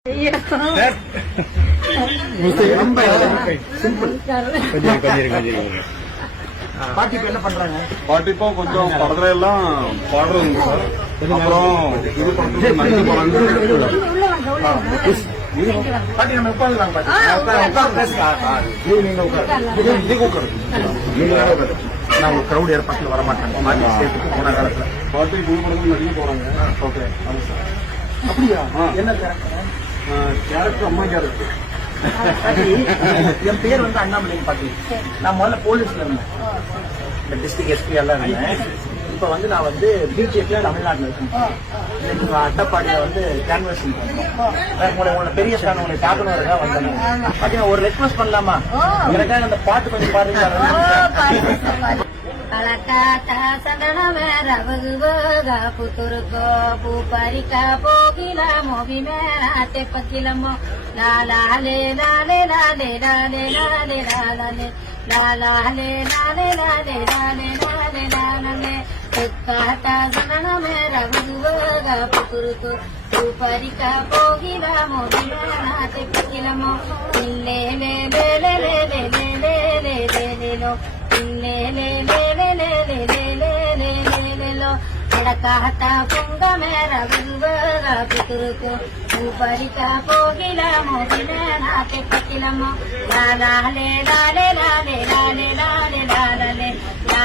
பாட்டி இப்ப என்ன பண்றாங்க? பாட்டி இப்போ கொஞ்சம் படத்துல எல்லாம் பாடுறதுங்க சார். அப்புறம் இது பண்றது நடிக்க போறாங்க. பாட்டி நம்ம உட்காந்துலாம் பாட்டி உட்காந்து பேசலாம். நீங்க உட்காரு. நான் ஒரு கிரௌட் ஏற்பாட்டில் வரமாட்டேன். பாட்டி ஸ்டேட்டுக்கு போன காலத்துல பாட்டி புது படத்துல நடிக்க போறாங்க. ஓகே அப்படியா? என்ன கேரக்டர் அம்மா கேரக்டர். என் பேர் வந்து அண்ணாமலைங்க பாட்டி. நான் முதல்ல போலீஸ்ல இருந்தேன், இந்த டிஸ்ட்ரிக்ட் எஸ்பி எல்லாம் இருந்தேன். இப்ப வந்து நான் வந்து பிஜேபியில தமிழ்நாட்டில் இருக்கேன். அட்டப்பாடியில வந்து கேன்வசிங் உங்களை பெரிய ஸ்டான் உங்களை பார்க்கணுறதா வந்தேன். பாத்தீங்கன்னா ஒரு ரெக்வஸ்ட் பண்ணலாமா? எனக்காக அந்த பாட்டு கொஞ்சம் பாருங்க. Alakata sandana ragu boga puturko puparika pogila mogi mera te pakilamo la la le la le la le la le la le la la le la la le la le la le la le la le la la le alakata sandana ragu boga puturko puparika pogila mogi mera te pakilamo le le le le le le le le le le lo le le le कहता पुंग मेरा गुरुवरा पितुरुको ऊपरिका पोगिला मोगिला नाते पतिलमो ला ला ले ला ले ला ले ला ले ला ले ला ले ला